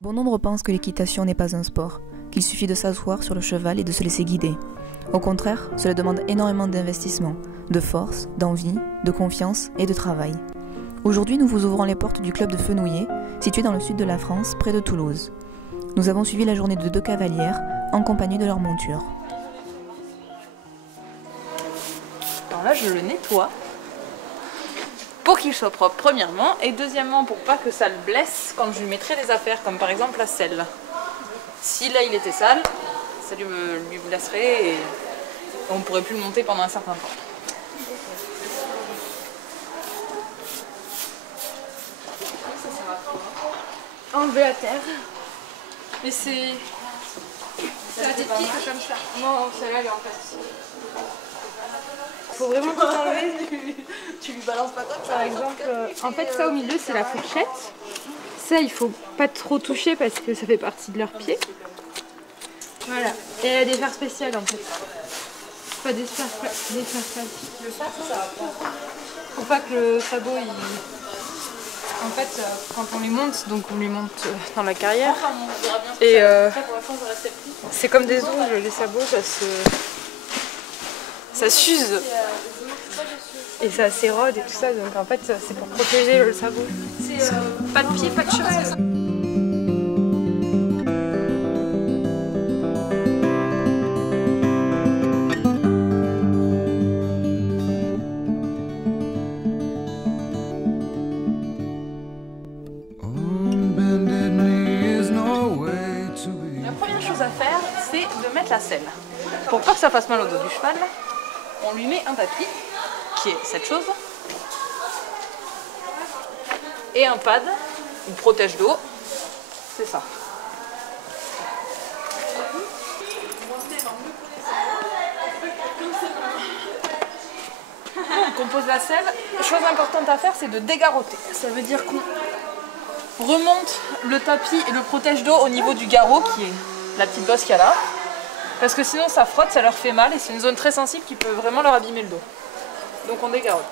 Bon nombre pensent que l'équitation n'est pas un sport, qu'il suffit de s'asseoir sur le cheval et de se laisser guider. Au contraire, cela demande énormément d'investissement, de force, d'envie, de confiance et de travail. Aujourd'hui, nous vous ouvrons les portes du club de Fenouillet, situé dans le sud de la France, près de Toulouse. Nous avons suivi la journée de 2 cavalières, en compagnie de leur monture. Alors là, je le nettoie pour qu'il soit propre, premièrement, et deuxièmement, pour pas que ça le blesse quand je lui mettrai des affaires, comme par exemple la selle. Si là il était sale, ça lui blesserait et on pourrait plus le monter pendant un certain temps. Enlever la terre. Mais c'est... Ça te pique comme ça. Non, celle-là elle est en place. Faut vraiment tout enlever. Tu lui balances pas comme ça. Par exemple, en fait ça au milieu c'est la fourchette. Ça il faut pas trop toucher parce que ça fait partie de leurs pieds. Voilà. Et il y a des fers spéciales en fait. Pas des fers plastiques. Le fer, ça va pas. Faut pas que le sabot il... En fait, quand on les monte, donc on les monte dans la carrière. Et c'est comme des ongles, les sabots, ça s'use. Et ça s'érode et tout ça, donc en fait c'est pour protéger le sabot. Pas de pied, pas de cheval. La première chose à faire, c'est de mettre la selle. Pour pas que ça fasse mal au dos du cheval, on lui met un tapis, qui est cette chose, et un pad, une protège d'eau, c'est ça. On compose la selle. Chose importante à faire, c'est de dégarroter. Ça veut dire qu'on remonte le tapis et le protège d'eau au niveau du garrot, qui est la petite bosse qu'il y a là. Parce que sinon ça frotte, ça leur fait mal et c'est une zone très sensible qui peut vraiment leur abîmer le dos. Donc on dégarotte.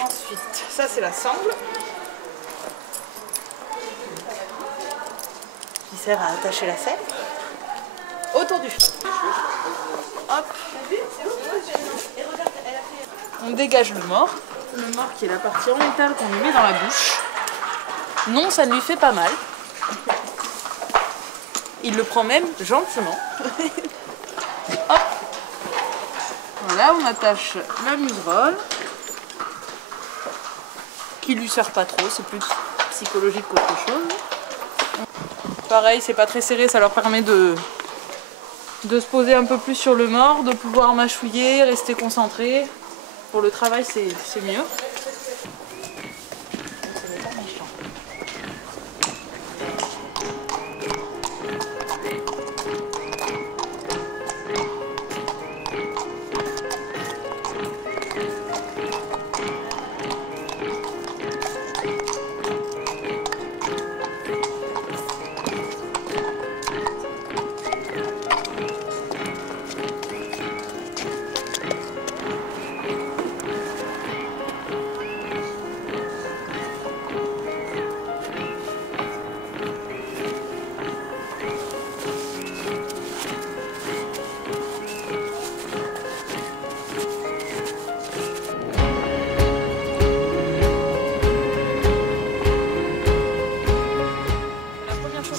Ensuite, ça c'est la sangle qui sert à attacher la selle autour du cheval. Hop. On dégage le mort. Le mort qui est la partie orientale qu'on lui met dans la bouche. Non, ça ne lui fait pas mal. Il le prend même gentiment. Hop. Voilà, on attache la muserolle. Qui lui sert pas trop, c'est plus psychologique qu'autre chose. Pareil, c'est pas très serré, ça leur permet de se poser un peu plus sur le mort, de pouvoir mâchouiller, rester concentré. Pour le travail, c'est mieux.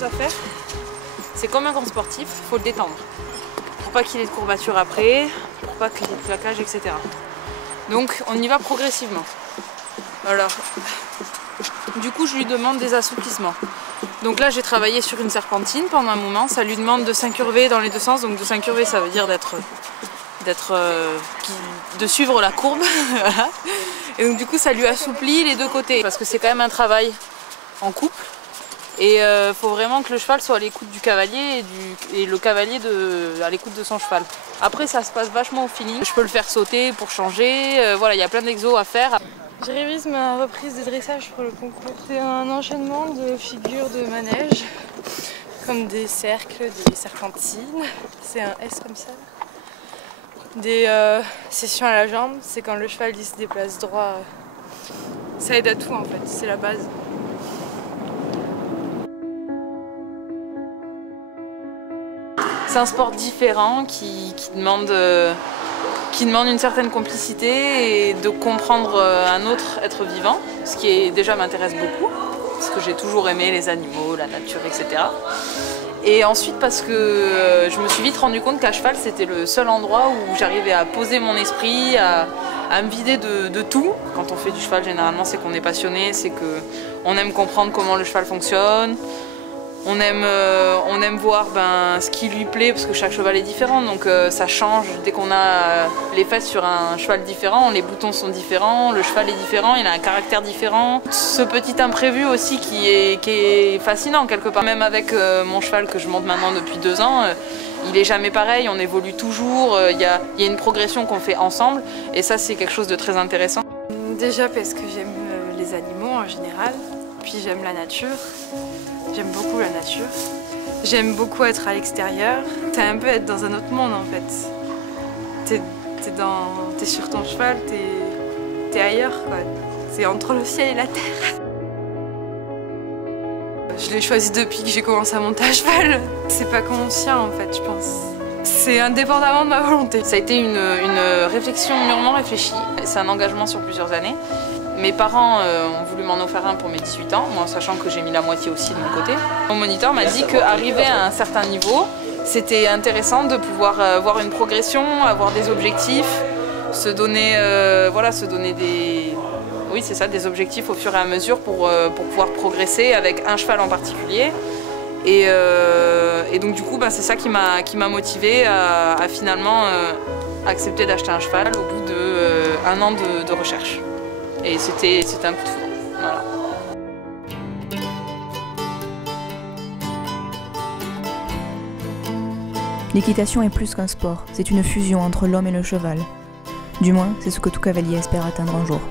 À faire, c'est comme un grand sportif, il faut le détendre pour pas qu'il ait de courbatures après, pour pas qu'il y ait de plaquage, etc. Donc on y va progressivement. Alors du coup je lui demande des assouplissements. Donc là j'ai travaillé sur une serpentine pendant un moment, ça lui demande de s'incurver dans les deux sens. Donc de s'incurver, ça veut dire de suivre la courbe. Voilà. Et donc du coup ça lui assouplit les deux côtés parce que c'est quand même un travail en couple. Et il faut vraiment que le cheval soit à l'écoute du cavalier et le cavalier à l'écoute de son cheval. Après ça se passe vachement au feeling. Je peux le faire sauter pour changer, voilà, il y a plein d'exos à faire. Je révise ma reprise de dressage pour le concours. C'est un enchaînement de figures de manège, comme des cercles, des serpentines. C'est un S comme ça. Des sessions à la jambe, c'est quand le cheval il se déplace droit. Ça aide à tout en fait, c'est la base. C'est un sport différent qui demande une certaine complicité et de comprendre un autre être vivant, ce qui déjà m'intéresse beaucoup, parce que j'ai toujours aimé les animaux, la nature, etc. Et ensuite parce que je me suis vite rendu compte qu'à cheval c'était le seul endroit où j'arrivais à poser mon esprit, à me vider de tout. Quand on fait du cheval généralement c'est qu'on est passionné, c'est qu'on aime comprendre comment le cheval fonctionne. On aime voir ce qui lui plaît parce que chaque cheval est différent, donc ça change dès qu'on a les fesses sur un cheval différent, les boutons sont différents, le cheval est différent, il a un caractère différent. Ce petit imprévu aussi qui est fascinant quelque part. Même avec mon cheval que je monte maintenant depuis 2 ans, il est jamais pareil, on évolue toujours, il y a une progression qu'on fait ensemble et ça c'est quelque chose de très intéressant. Déjà parce que j'aime les animaux en général, puis j'aime la nature. J'aime beaucoup la nature. J'aime beaucoup être à l'extérieur. C'est un peu être dans un autre monde en fait. T'es sur ton cheval, t'es ailleurs quoi. C'est entre le ciel et la terre. Je l'ai choisi depuis que j'ai commencé à monter à cheval. C'est pas conscient en fait, je pense. C'est indépendamment de ma volonté. Ça a été une réflexion mûrement réfléchie. C'est un engagement sur plusieurs années. Mes parents ont voulu m'en offrir un pour mes 18 ans, moi, sachant que j'ai mis la moitié aussi de mon côté. Mon moniteur m'a dit qu'arrivé à un certain niveau, c'était intéressant de pouvoir voir une progression, avoir des objectifs, se donner des objectifs au fur et à mesure pour pouvoir progresser avec un cheval en particulier. Et donc du coup, c'est ça qui m'a motivée à finalement accepter d'acheter un cheval au bout d'1 an de recherche. Et c'était un coup de foudre. Voilà. L'équitation est plus qu'un sport, c'est une fusion entre l'homme et le cheval. Du moins, c'est ce que tout cavalier espère atteindre un jour.